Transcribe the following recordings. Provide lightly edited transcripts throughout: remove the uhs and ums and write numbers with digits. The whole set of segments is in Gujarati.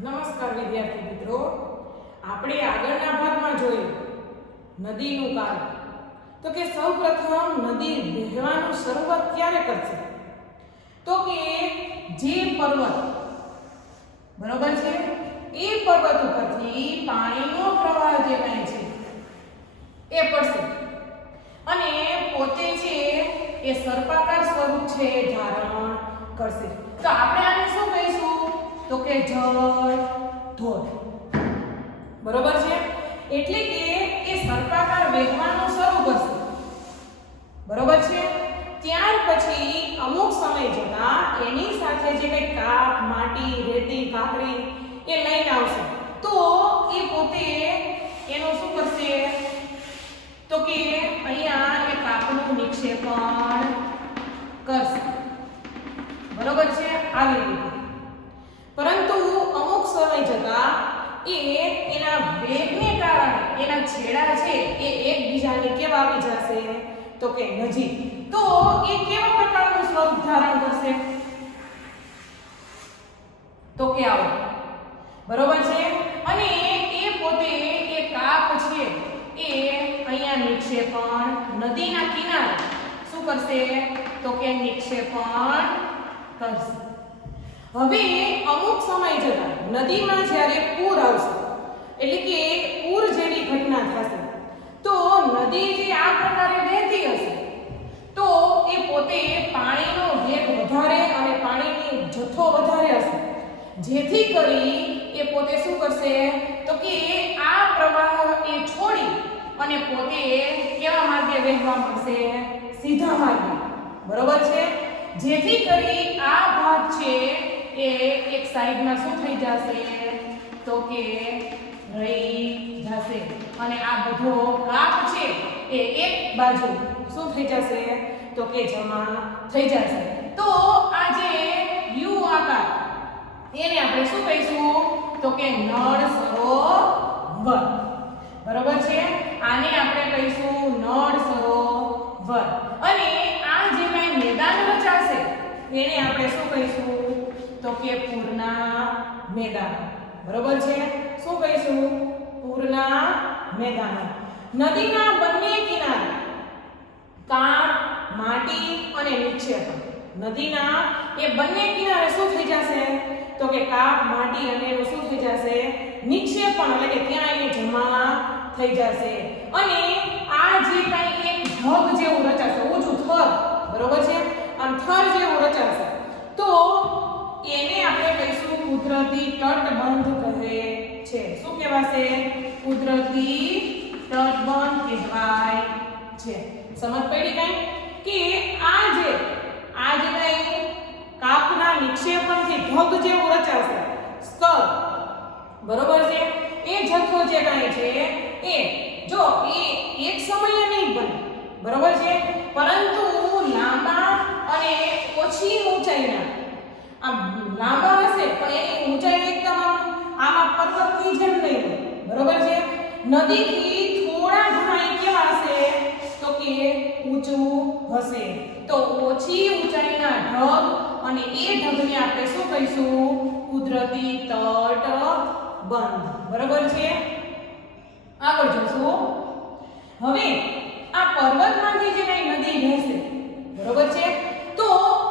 નમસ્કાર વિદ્યાર્થી મિત્રો, આપણે આગળના ભાગમાં જોયું નદીનું કાર્ય. તો કે સૌપ્રથમ નદી વહેવાનું શરૂઆત ક્યારે કરશે? તો કે જે પર્વત બરોબર છે એ પર્વત ઉપરથી પાણીનો પ્રવાહ જે કાંઈ છે એ પડશે અને પોતે છે એ સર્પાકાર સ્વરૂપ છે ધારણ કરશે. તો આપણે આને શું કહીશું? તો કે જળ ધોધ. બરોબર છે, એટલે કે એ સર્પાકાર વહેવાનું શરૂ કરશે. બરોબર છે, ત્યાર પછી અમુક સમય જતા એની સાથે જે કંઈ કાપ, માટી, રેતી, કાકરી એ લઈને આવશે. તો એ પોતે એનું શું કરશે? તો કે અહીંયા એ કાપનું નિક્ષેપણ કરશે. બરોબર છે, આવી રીતે. પરંતુ અમુક સમય જતા એ એના વેગને કારણે એના છેડા છે એ એકબીજાને કેવા આવી જશે? તો કે નજીક. તો એ કેવા પ્રકારનું સ્વરૂપ ધારણ કરશે? તો કે આવો. બરોબર છે, અને એ પોતે એ કાપ છે એ અહીંયા નિક્ષેપણ નદીના કિનારે શું કરશે? તો કે નિક્ષેપણ કરશે. હવે અમુક સમય જતા નદીમાં જ્યારે પૂર આવશે, એટલે કે પૂર જેવી ઘટના થશે, તો નદી જે આ પ્રકારે વહેતી હશે તો એ પોતે પાણીનો વેગ વધારે અને પાણીની જથ્થો વધારે હશે, જેથી કરી એ પોતે શું કરશે? તો કે આ પ્રવાહ એ છોડી અને પોતે કેવા માર્ગે વહેવા માંડશે? સીધા માર્ગે. બરોબર છે, જેથી કરી આ ભાગ છે એ એક સાઈડમાં શું થઈ જશે? તો કે રહી જશે અને આ બધો કાપ છે એ એક બાજુ શું થઈ જશે? તો કે જમા થઈ જશે. તો આ જે યુ આકાર એને આપણે શું કહીશું? તો કે નળ સરોવર. બરોબર છે, આને આપણે કહીશું નળ સરોવર. અને આ જે કાંઈ મેદાન રચાશે એને આપણે શું કહીશું? તો કે પૂરના મેદાન. બરોબર છે, શું કહીશું? પૂરના મેદાન. નદીના બંને કિનારે કાપ, માટી અને નિક્ષેપણ. નદીના એ બંને કિનારે શું થઈ જશે? તો કે કાપ, માટી અને એનું શું થઈ જશે? નિક્ષેપણ, એટલે કે ત્યાં એ જમા થઈ જશે. અને આ જે કાંઈ એક ઢગ જેવું રચાશે, ઊંચું થર, બરોબર છે, આમ થર જેવું રચાશે, તો એને આપણે કહીશું કુદરતી તટબંધ કહે છે. શું કહેવાશે? કુદરતી તટબંધ કહેવાય છે. સમજ પડી કઈ? કે આ જે કઈ કાપના નિક્ષેપણથી ઢગ જેવું રચાશે સ્તર, બરોબર છે, એ જથ્થો જે કઈ છે એ જો એ એક સમયે નહીં બને, બરોબર છે, પરંતુ લાંબા અને ઓછી ઊંચાઈના આમ લાંબા હશે પણ એની ઊંચાઈ એકદમ આમાં પર્વતની જેમ નહીં હોય. બરોબર છે, નદીથી થોડા ઘણા કેવા હશે? તો કે ઊંચું હશે. તો ઓછી ઊંચાઈના ઢગ અને એ ઢગને આપણે શું કહીશું? કુદરતી તટબંધ. બરોબર છે, આગળ જોશું. હવે આ પર્વતમાંથી જે કઈ નદી વહેશે, બરોબર છે, તો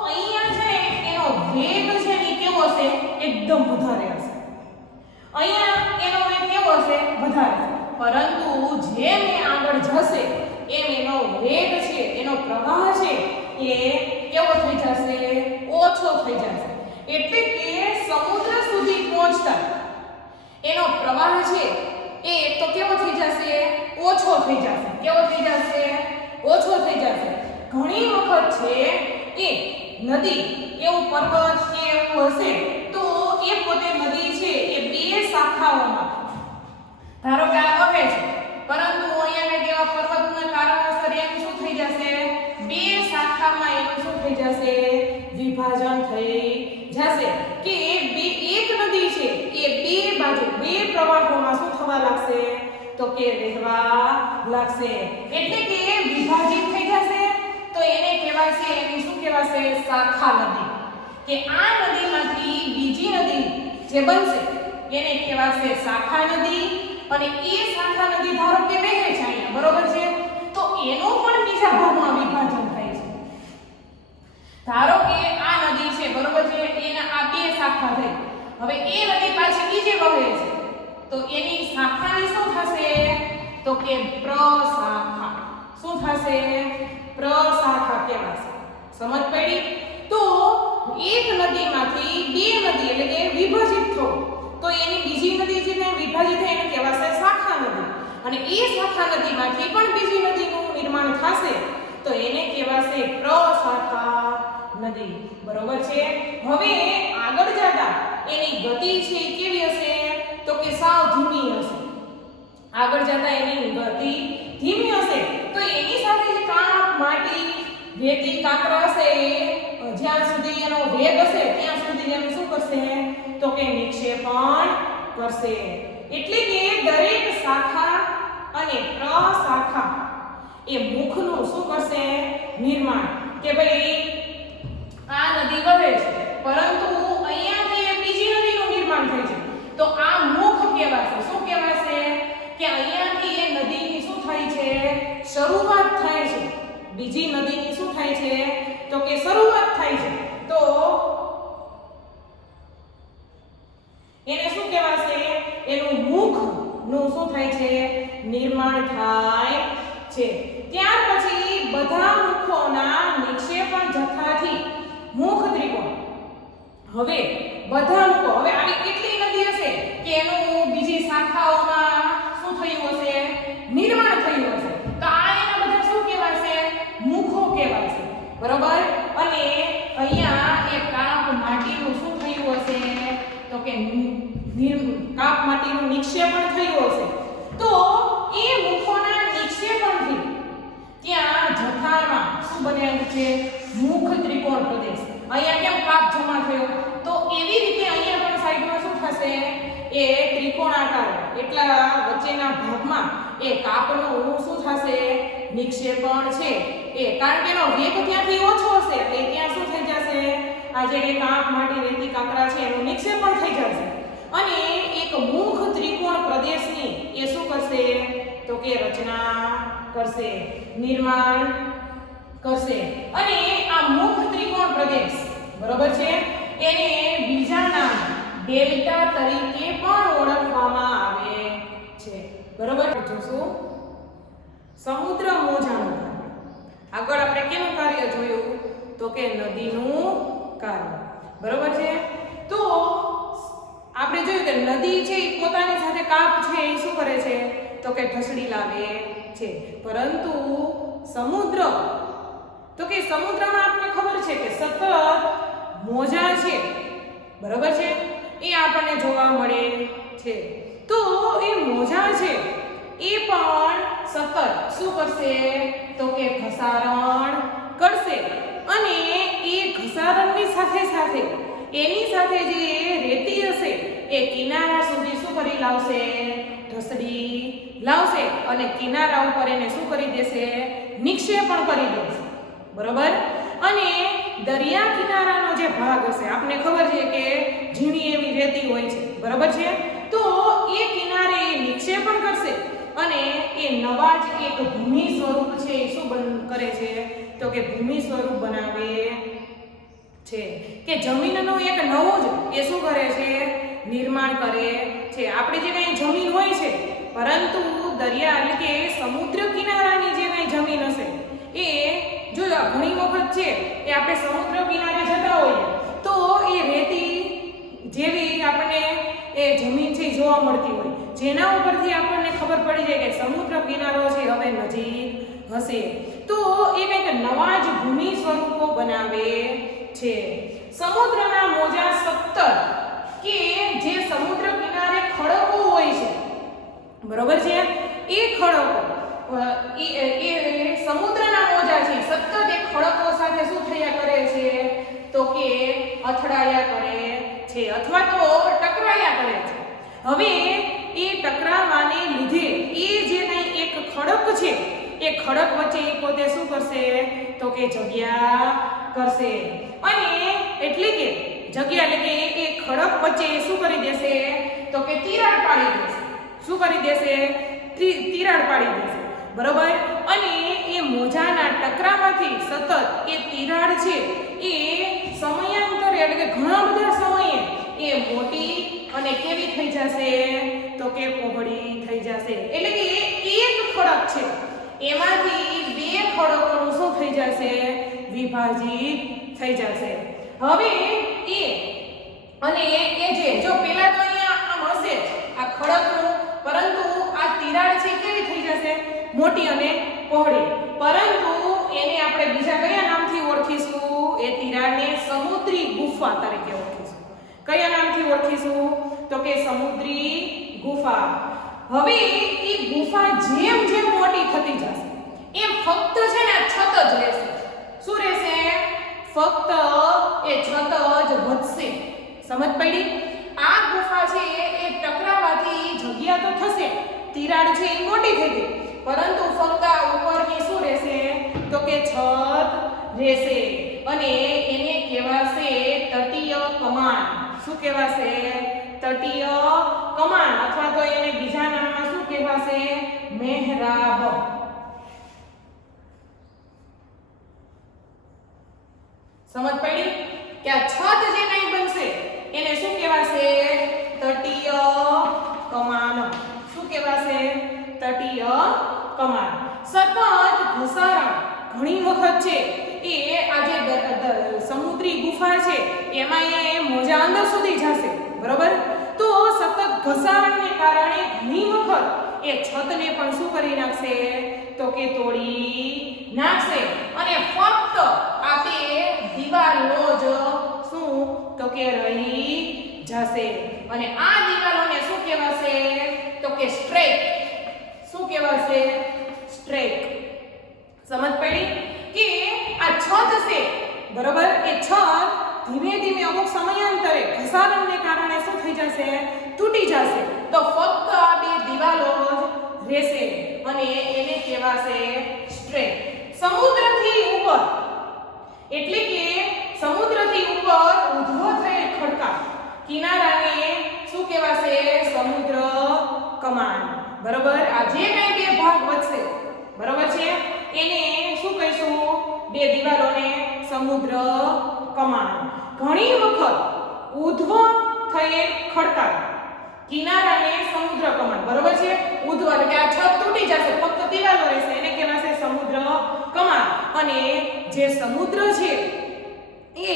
અહીંયા છે એનો વેગ છે એ કેવો હશે? એકદમ વધારે હશે. અહીંયા એનો વેગ કેવો હશે? વધારે હશે. પરંતુ જેમ એ આગળ જશે એમ એનો વેગ છે, એનો પ્રવાહ છે એ કેવો થઈ જશે? ઓછો થઈ જશે. એટલે કે સમુદ્ર સુધી પહોંચતા એનો પ્રવાહ છે એ તો કેવો થઈ જશે? ઓછો થઈ જશે. કેવો થઈ જશે? ઓછો થઈ જશે. ઘણી વખત છે એ નદી એવું પર્વત કે એવું હશે તો એ પોતે નદી છે એ બે શાખાઓમાં, ધારો કે આ વહે છે, પરંતુ અહીંયા કેવા પર્વતના કારણોસર એમ શું થઈ જશે? બે શાખામાં એનું શું થઈ જશે? વિભાજન થઈ જશે. કે એક નદી છે એ બે બાજુ બે પ્રવાહોમાં શું થવા લાગશે? તો કે વહેવા લાગશે. એટલે કે વિભાજિત થઈ જશે. તો એને કહેવાશે, એની શું કહેવાશે? શાખા નદી. કે આ નદીમાંથી બીજી નદી જે બનશે એને કહેવાશે શાખા નદી અને એ શાખા નદી ધારો કે વહે છે અહીંયા બરોબર છે તો એનું પણ બીજા ભાગમાં વિભાજન થાય છે ધારો કે આ નદી છે બરોબર છે એના આ બે શાખા થઈ હવે એ નદી પાછી બીજે વહે છે તો એની શાખાની શું થશે તો કે પ્રશાખા શું થશે પ્રશાખા કહેવાશે સમજ પડી તો એક નદીમાંથી બે નદી એટલે કે વિભાજિત થવું તો એની બીજી નદી જે વિભાજિત થાય એને કહેવાશે શાખા નદી અને એ શાખા નદીમાંથી પણ બીજી નદીનું નિર્માણ થશે તો એને કહેવાશે પ્રશાખા નદી બરોબર છે હવે આગળ જતા એની ગતિ છે એ કેવી હશે તો કે સાવ ધીમી હશે આગળ જતા એની ગતિ ધીમી હશે તો એની સાથે જે કાંપ માટી રેતી કાંકરા હશે જ્યાં સુધી એનો વેગ હશે ત્યાં સુધી એનું શું કરશે તો કે નિક્ષેપણ કરશે એટલે કે દરેક શાખા અને પ્રશાખા એ મુખનું શું કરશે નિર્માણ કે ભાઈ આ નદી વહે છે પરંતુ અહીંયાથી બીજી નદીનું નિર્માણ થાય છે તો આ મુખ કહેવાશે શું કહેવાશે કે અહીંયાથી એ નદીની શું થાય છે શરૂઆત થાય છે બીજી નદીની શું થાય છે તો કે શરૂઆત થાય છે તો એને શું કહેવાશે એનું મુખનું શું થાય છે નિર્માણ થાય છે ત્યાર પછી બધા મુખોના નિક્ષેપણ જથ્થાથી મુખ ત્રિકોણ હવે બધા મુખો હવે આવી કેટલી નદી હશે કે એનું બીજી શાખાઓમાં શું થયું હશે નિર્માણ થયું હશે તો આ એના બધા શું કહેવાશે મુખો કહેવાશે બરોબર અને અહીંયા એક કાપ માટીનું શું થયું હશે તો કે કાપ માટીનું નિક્ષેપણ થયું હશે તો એ મુખોના નિક્ષેપણથી ત્યાં જથ્થામાં શું બન્યું છે મુખ ત્રિકોણ પ્રદેશ અહીંયા કેમ કાપ જમા થયો તો એવી રીતે અહીંયા પણ સાઈડમાં શું થશે એ ત્રિકોણાકાર એટલા વચ્ચેના ભાગમાં એ કાપનું શું થશે નિક્ષેપણ છે એ કારણ કે એનો વેગ ત્યાંથી ઓછો હશે એટલે ત્યાં શું થઈ જશે આ જે કાપ માટી રેતી કાંકરા છે એનું નિક્ષેપણ થઈ જશે અને એક મુખ ત્રિકોણ પ્રદેશની એ શું કરશે તો કે રચના કરશે નિર્માણ કરશે અને આ મુખ ત્રિકોણ પ્રદેશ બરોબર છે એને બીજા નામ ડેલ્ટા તરીકે પણ ઓળખવામાં આવે છે બરોબર જોશું સમુદ્ર મોજાનું આગળ આપણે કેનું કાર્ય જોયું તો કે નદીનું કાર્ય બરોબર છે તો આપણે જોયું કે નદી છે એ પોતાની સાથે કાપ છે એ શું કરે છે તો કે ઢસડી લાવે છે પરંતુ સમુદ્ર તો કે સમુદ્રમાં આપણને ખબર છે કે સતત મોજા છે બરોબર છે એ આપણને જોવા મળે છે તો એ મોજા છે એ પણ સતત શું કરશે તો કે ઘસારણ કરશે અને એ ઘસારણની સાથે સાથે એની સાથે જે રેતી હશે એ કિનારા સુધી શું કરી લાવશે ઢસડી લાવશે અને કિનારા ઉપર એને શું કરી દેશે નિક્ષેપણ કરી દેશે બરોબર અને દરિયા કિનારાનો જે ભાગ હશે આપને ખબર છે કે ઝીણી એવી રેતી હોય છે બરોબર છે તો એ કિનારે નિક્ષેપણ કરશે અને એ નવા જ એક ભૂમિ સ્વરૂપ છે એ શું કરે છે તો કે ભૂમિ સ્વરૂપ બનાવે છે કે જમીનનું એક નવું જ એ શું કરે છે નિર્માણ કરે છે આપણે જે કંઈ જમીન હોય છે પરંતુ દરિયા એટલે કે સમુદ્ર કિનારાની જે કંઈ જમીન હશે એ જો ઘણી વખત છે એ આપણે સમુદ્ર કિનારે જતા હોઈએ તો એ રેતી જેવી આપણને એ જમીન છે જોવા મળતી હોય જેના ઉપરથી આપણને ખબર પડી જાય કે સમુદ્ર કિનારો છે હવે નજીક હશે તો એ કંઈક નવા જ ભૂમિ સ્વરૂપો બનાવે છે સમુદ્રના મોજા 17 કે જે સમુદ્ર કિનારે ખડકો હોય છે બરોબર છે એ ખડકો એ સમુદ્રના મોજા છે સતત એ ખડકો સાથે શું થયા કરે છે તો કે અથડાયા કરે છે અથવા તો ટકરાયા કરે છે હવે એ ટકરાવાને લીધે એ જે કંઈ એક ખડક છે એ ખડક વચ્ચે એ પોતે શું કરશે તો કે જગ્યા કરશે અને એટલે કે જગ્યા એટલે કે એક ખડક વચ્ચે શું કરી દેશે તો કે તિરાડ પાડી દેશે. શું કરી દેશે? તિરાડ પાડી દેશે. બરોબર. અને એ મોજાના ટકરામાંથી સતત એ તિરાડ છે એ સમયાંતરે એટલે કે ઘણા બધા સમયે એ મોટી અને કેવી થઈ જશે તો કે પહોળી થઈ જશે. એટલે કે એક ખડક છે એમાંથી બે ખડકોનું શું થઈ જશે? વિભાજિત થઈ જશે. હવે એ અને એ જે જો પેલા તો અહીંયા આમ હશે આ ખડકનું, પરંતુ આ તિરાડ છે કેવી થઈ જશે? મોટી અને પહોળી. પરંતુ એને આપણે બીજા કયા નામથી ઓળખીશું? એ તિરાડને સમુદ્રી ગુફા તરીકે ઓળખીશું. કયા નામથી ઓળખીશું તો કે સમુદ્રી ગુફા. હવે એ ગુફા જેમ જેમ મોટી થતી જશે એમ ફક્ત છે ને છત જ રહેશે. શું રહેશે? ફક્ત એ છત જ વધશે. સમજ પડી? આ ગુફા છે એ ટકરાવાથી જગ્યા તો થશે, તિરાડ છે એ મોટી થઈ ગઈ, પરંતુ ફક્ત આ ઉપરની શું રહેશે તો કે છત રહેશે. અને એને કહેવાશે તટીય કમાન. શું કહેવાશે? તટીય કમાન, અથવા તો એને બીજા નામમાં શું કહેવાશે? મહેરાબ. સમજ પડી કે આ છત જે કઈ બનશે એને શું કહેવાશે? તટીય કમાન. શું કહેવાશે? તટીય કમાન. સતત ઘસારણ ઘણી વખત છે એ આ જે સમુદ્રી ગુફા છે એમાં એ મોજા અંદર સુધી જશે. બરોબર. તો સતત ઘસારણને કારણે ઘણી વખત એ છતને પણ શું કરી નાખશે તો કે તોડી નાખશે. અને ફક્ત આ તે દિવાલો જ શું તો કે રહી જશે. અને આ દિવાલોને શું કહેવાશે તો કે સ્ટ્રેક. શું કહેવાશે? સ્ટ્રેક. સમજ પડી કે આ છત છે બરોબર, એ છત ધીમે ધીમે અમુક સમયાંતરે ઘસારણને કારણે શું થઈ જશે? તૂટી જશે. તો ફક્ત આ બે દિવાલો જ રહેશે અને એને કહેવાશે સ્ટ્રેક. સમુદ્રથી ઉપર એટલે કે સમુદ્રથી ઉપર ઉદ્ભવ થયેલ ખડકા કિનારાને શું કહેવાશે? સમુદ્ર કમાન. બરોબર. આ જે કઈ બે ભાગ વધશે બરોબર છે એને શું કહીશું? બે દિવાલોને સમુદ્ર કમાન. ઘણી વખત ઉદ્ભવ થયેલ ખડકા કિનારાને સમુદ્ર કમાન. બરોબર છે. ઉદ્ભવ એટલે કે આ છત તૂટી જશે, ફક્ત દિવાલો રહેશે, એને કહેવાશે સમુદ્ર કમાન. અને જે સમુદ્ર છે એ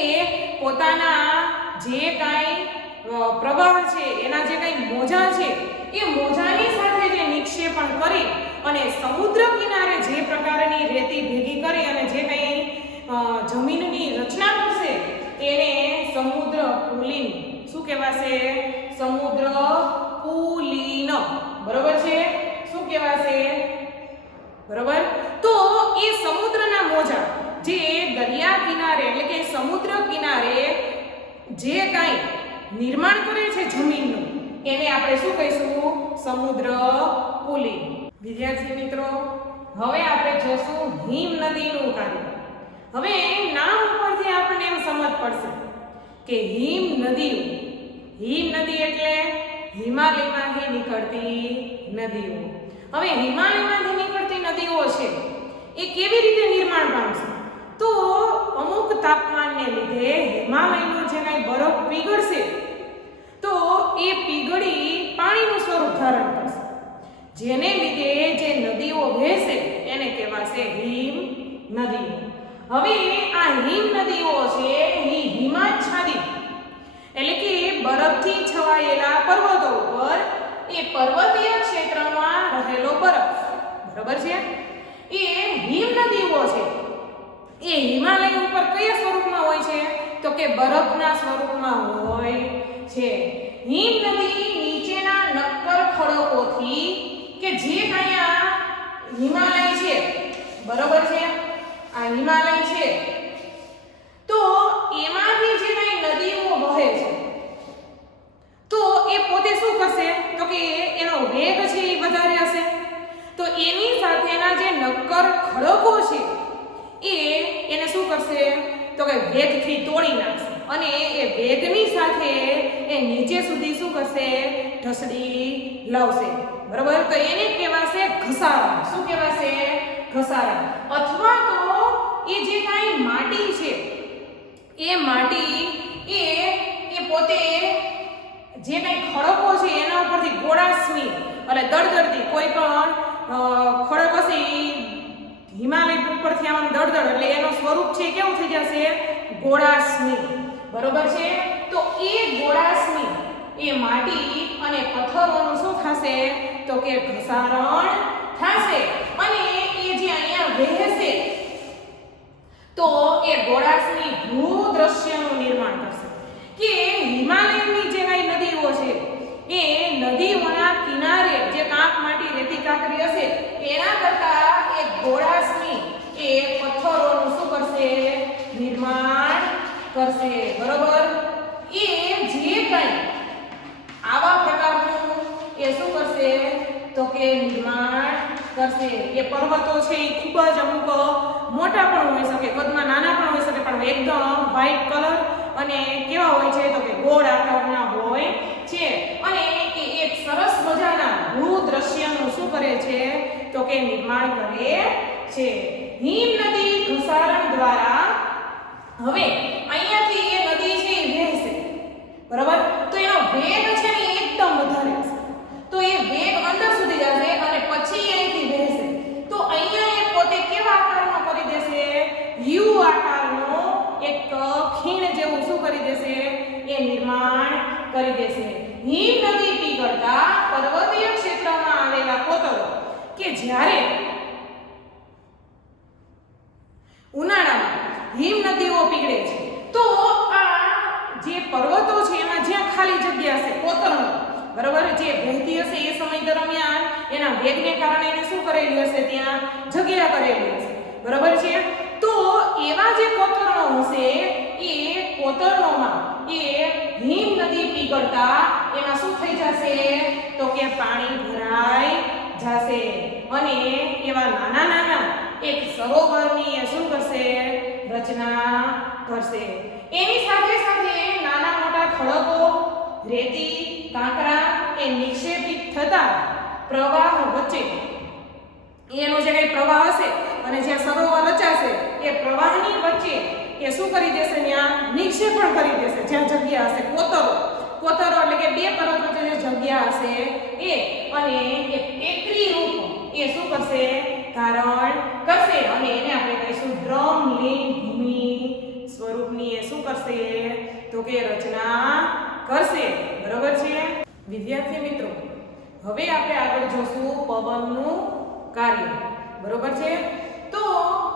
પોતાના જે કાંઈ પ્રવાહ છે એના જે કાંઈ મોજા છે એ મોજાની સાથે જે નિક્ષેપણ કરી અને સમુદ્ર કિનારે જે પ્રકારની રેતી ભેગી કરી અને જે કંઈ જમીનની રચના કરશે એને સમુદ્ર પુલિન. શું કહેવાશે? સમુદ્ર પુલિન. બરોબર છે. શું કહેવાશે? બરોબર. તો એ સમુદ્રના મોજા જે દરિયા કિનારે એટલે કે સમુદ્ર કિનારે જે કાંઈ નિર્માણ કરે છે જમીનનું એને આપણે શું કહીશું? સમુદ્ર પુલિન. વિદ્યાર્થી મિત્રો, હવે આપણે જોશું હિમ નદીનું કાર્ય. હવે નામ ઉપરથી આપણને એમ સમજ પડશે કે હિમ નદીઓ. હિમ નદી એટલે હિમાલયમાંથી નીકળતી નદીઓ. હવે હિમાલયમાંથી નીકળતી નદીઓ છે એ કેવી રીતે નિર્માણ પામશે? તો અમુક તાપમાનને લીધે હિમાલયનો જે કાંઈ બરફ પીગળશે તો એ પીગળી પાણીનું સ્વરૂપ ધારણ કરશે, જેને લીધે જે નદીઓ વહેશે એને કહેવાશે હિમ નદીઓ. હવે આ હિમ નદીઓ છે એ હિમાચ્છાદિત એટલે કે બરફથી છવાયેલા પર્વતો ઉપર એ પર્વતીય ક્ષેત્રમાં રહેલો બરફ બરાબર છે એ હિમ નદીઓ છે એ હિમાલય ઉપર કયા સ્વરૂપમાં હોય છે તો કે બરફના સ્વરૂપમાં હોય છે. હિમ નદી નીચેના નક્કર ખડકોથી કે જે કાંઈ આ હિમાલય છે બરાબર છે, આ હિમાલય છે તો એમાંથી જે કાંઈ નદીઓ વહે છે તો એ પોતે શું કરશે તો કે એનો વેગ છે એ વધારે હશે, તો એની સાથેના જે નક્કર ખડકો છે એને શું કરશે તો કે વેગથી તોડી નાખશે. અને એ વેગની સાથે એ નીચે સુધી શું કરશે ઢસડી લાવશે બરોબર તો એને કહેવાશે ઘસારણ શું કહેવાશે ઘસારણ અથવા તો એ જે કાંઈ માટી છે એ માટી એ પોતે જે કાંઈ ખડકો છે એના ઉપરથી ગોળાશમી એટલે દળદળતી કોઈ પણ ખડક હશે હિમાલય ઉપરથી આમ દળદળ એટલે એનું સ્વરૂપ છે કેવું થઈ જશે ગોળાશમી બરોબર છે તો એ ગોળાશમી એ માટી અને પથ્થરોનું શું થશે તો કે ઘસારણ થશે અને એ જે અહીંયા વહેશે તો એ ગોળાશમી ભૂદ્રશ્યનું નિર્માણ કરશે કે હિમાલયની જે કાંઈ નદીઓ છે એ નદીઓના કિનારે જે કાંક માટી રેતી કાંકરી હશે એના કરતા એ ગોળાશમી એ પથ્થરોનું શું કરશે નિર્માણ કરશે બરોબર એ જે કંઈ આવા પ્રકારનું એ શું કરશે તો કે નિર્માણ કરશે એ પર્વતો છે એ ખૂબ જ અમુક મોટા પણ હોઈ શકે કદમાં નાના પણ હોઈ શકે પણ એકદમ વ્હાઇટ કલર અને કેવા હોય છે તો કે ગોળ આકારના હોય છે અને એ એક સરસ મજાના ભૂદ્રશ્યનું શું કરે છે તો કે નિર્માણ કરે છે હિમ નદી ઘસારણ દ્વારા હવે અહીંયાથી એ નદી છે એ વહેશે બરાબર તો એનો વેગ છે ને એકદમ વધારે હશે તો એ વેગ અંદર સુધી જશે અને પછી અહીંથી વહેશે તો અહીંયા એ પોતે કેવા આકારનો કરી દેશે યુ આકારનો એક ખીણ જેવું શું કરી દેશે એ નિર્માણ કરી દેશે હિમ નદી પીગળતા પર્વતીય ક્ષેત્રમાં આવેલા કોતરો કે જ્યારે ઉનાળામાં હિમ નદીઓ પીગળે છે તો આ જે પર્વતો છે એમાં જ્યાં ખાલી જગ્યા છે કોતરો બરાબર જે વહેતી હશે એ સમય દરમિયાન એના વેગને કારણે એને શું કરેલું હશે ત્યાં જગ્યા કરેલી હશે બરાબર છે તો એવા જે કોતરણો હશે એ કોતરણોમાં એ હિમ નદી પીગળતા એમાં શું થઈ જશે તો કે પાણી ભરાઈ જશે અને એવા નાના નાના એક સરોવરની એ શું કરશે રચના કરશે એની સાથે સાથે નાના મોટા ખડકો રેતી કાંકરા એ નિક્ષેપિત થતા પ્રવાહ વચ્ચે એનો જે કંઈ પ્રવાહ હશે અને જ્યાં સરોવર રચાશે એ પ્રવાહની વચ્ચે એ શું કરી દેશે ત્યાં નિક્ષેપણ કરી દેશે જ્યાં જગ્યા હશે કોતરો એટલે કે બે પર્વત વચ્ચે જે જગ્યા હશે એ અને એક ટેકરી રૂપ એ શું કરશે ધારણ કરશે અને એને આપણે કહીશું દ્રમલીન ભૂમિ સ્વરૂપની એ શું કરશે તો કે રચના કરશે બરોબર છે વિદ્યાર્થી મિત્રો હવે આપણે આગળ જોશું પવનનું કાર્ય બરોબર છે તો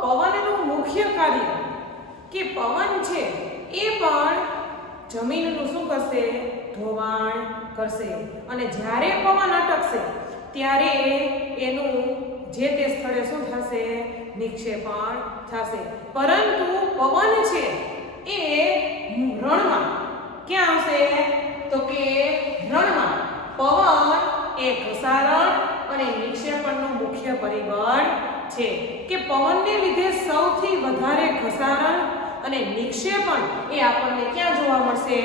પવનનું મુખ્ય કાર્ય કે પવન છે એ પણ જમીનનું શું કરશે ધોવાણ કરશે અને જ્યારે પવન અટકશે ત્યારે એનું જે તે સ્થળે શું થશે નિક્ષેપણ થશે પરંતુ પવન છે એ રણમાં ક્યાં આવશે તો કે રણમાં પવન એ ઘસારણ અને નિક્ષેપણનું મુખ્ય પરિબળ છે કે પવનને લીધે સૌથી વધારે ઘસારણ અને નિક્ષેપણ એ આપણને ક્યાં જોવા મળશે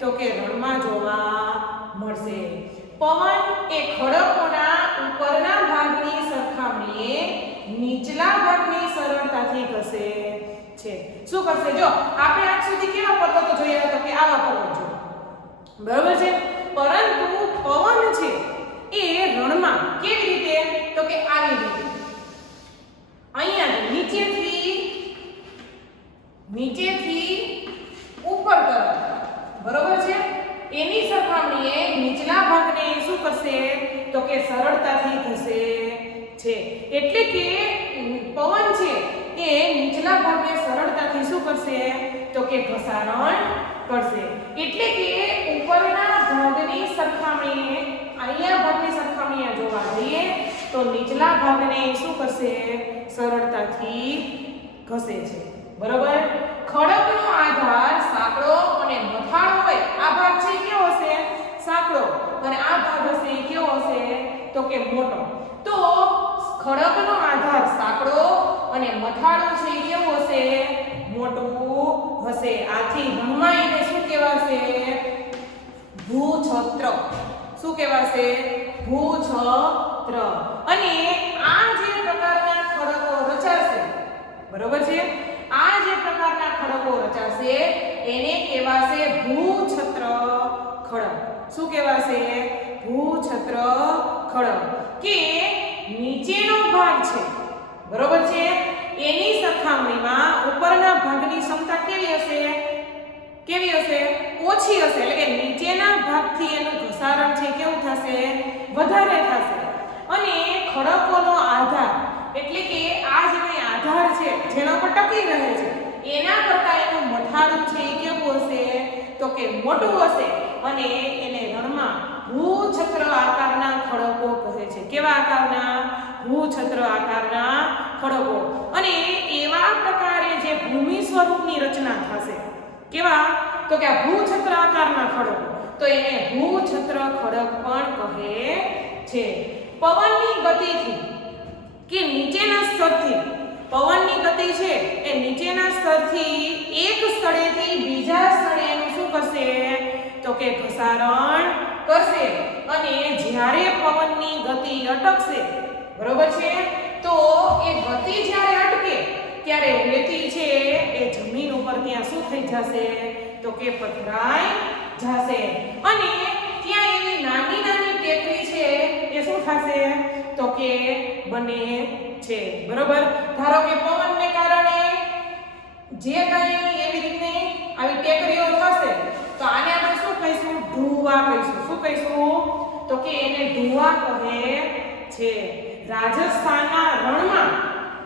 તો કે રણમાં જોવા મળશે પવન એ ખડકોના ઉપરના ભાગની સરખામણીએ નીચલા ભાગની સરળતાથી ઘસે છે શું કરશે જો આપણે આજ સુધી કેવા પર્વતો જોયા તો કે આવા પર્વત જો બરાબર છે પરંતુ પવન છે એ રણમાં કેવી રીતે તો કે આવી રીતે અહીંયા નીચેથી ઉપર તરફ બરોબર છે એની સરખામણીએ નીચલા ભાગને શું કરશે તો કે સરળતાથી ઘસે છે એટલે કે પવન છે એ નીચલા ભાગને સરળતાથી શું કરશે તો કે ઘસારણ કરશે એટલે કે ઉપરના ભાગની સરખામણીએ અહીંયા ભાગની સરખામણીએ જોવા જઈએ તો નીચલા ભાગને શું કરશે સરળતાથી ઘસે છે બરોબર ખડકનો આધાર સાંકડો અને મથાળો હોય આ ભાગ છે કેવો હશે સાંકડો અને આ ભાગ હશે કેવો હશે તો કે મોટો તો ખડકનો આધાર સાંકડો અને મથાળો છે કેવો હશે મોટું હશે. આથી રણમાં એને શું કહેવાશે? ભૂછત્ર. શું કહેવાશે? ભૂછત્ર. અને આ જે પ્રકારના ખડકો રચાશે, બરોબર છે, આ જે પ્રકારના ખડકો રચાશે એને કહેવાશે ભૂછત્ર ખડક. શું કહેવાશે? ભૂછત્ર ખડક. કે નીચેનો ભાગ છે, બરોબર છે, એની સરખામણીમાં ઉપરના ભાગની ક્ષમતા કેવી હશે? કેવી હશે? ઓછી હશે. એટલે કે નીચેના ભાગથી એનું ઘસારણ છે કેવું થશે? વધારે થશે. અને ખડકોનો આધાર એટલે કે આ જે કંઈ આધાર છે જેના પર ટકી રહે છે એના કરતાં એનું મથાળું છે એ કેવું હશે? તો કે મોટું હશે. અને એને રણમાં ભૂછત્ર આકારના ખડકો કહે છે. કેવા આકારના? ભૂછત્ર આકારના ખડકો. અને એવા પ્રકારે જે ભૂમિ સ્વરૂપની રચના થશે. કેવા? તો કે આ ભૂછત્ર આકારના ખડકો, તો એને ભૂછત્ર ખડક પણ કહે છે. પવનની ગતિથી કે નીચેના સ્તરથી, પવનની ગતિ છે એ નીચેના સ્તરથી એક સ્થળેથી બીજા સ્થળે એનું શું કરશે? તો કે ઘસારણ કરશે. અને જ્યારે પવનની ગતિ અટકશે, બરોબર છે, તો એ ગતિ જ્યારે અટકે ત્યારે રેતી છે એ જમીન ઉપર ત્યાં શું થઈ જશે? તો કે પથરાઈ જશે. અને ત્યાં એવી નાની નાની ટેકરી છે એ શું થશે? તો કે બને છે. બરોબર. ધારો કે પવનને કારણે જે કંઈ એવી રીતની આવી ટેકરીઓ થશે તો આને આપણે શું કહીશું? ઢૂવા કહીશું. શું કહીશું? તો કે એને ઢૂવા કહે છે. રાજસ્થાનના રણમાં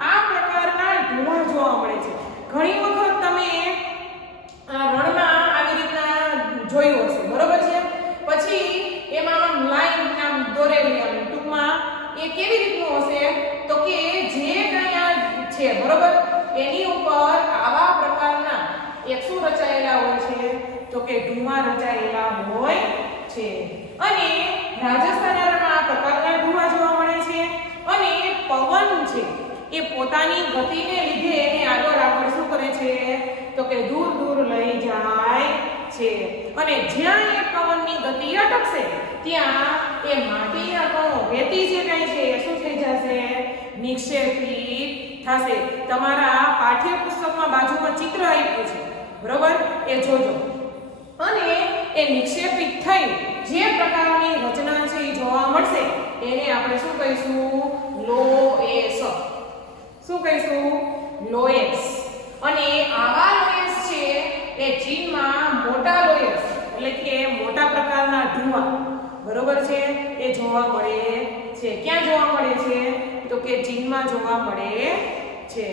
આ પ્રકારના ઢૂવા જોવા મળે છે. ઘણી વખત તમે રણમાં આવી રીતના જોયું હશે, બરોબર છે. પછી એમાં આમ લાઈન આમ દોરેલી, આમ ટૂંકમાં એ કેવી રીતનું હશે? તો કે જે કંઈ આ છે, બરોબર, એની ઉપર આવા પ્રકારના એક શું રચાયેલા હોય છે? તો કે ઢૂવા રચાયેલા હોય છે. અને રાજસ્થાનના રણમાં આ પ્રકારના ઢૂવા જોવા મળે છે. અને પવન છે એ પોતાની ગતિને લીધે એને આગળ આગળ શું કરે છે? તો કે દૂર દૂર લઈ જાય છે. અને જ્યાં એ પવનની ગતિ અટકશે ત્યાં એ માટીના કણો, રેતી જે કંઈ છે એ શું થઈ જશે? નિક્ષેપિત થશે. તમારા પાઠ્યપુસ્તકમાં બાજુમાં ચિત્ર આપ્યું છે, બરોબર, એ જોજો. અને એ નિક્ષેપિત થઈ જે પ્રકારની રચના છે એ જોવા મળશે એને આપણે શું કહીશું? લોએસ. શું કહીશું? લોએસ. અને આવા લોએસ છે એ ચીનમાં મોટા લોએસ એટલે કે મોટા પ્રકારના ઢૂવા, બરોબર છે, એ જોવા મળે છે. ક્યાં જોવા મળે છે? તો કે ચીનમાં જોવા મળે છે.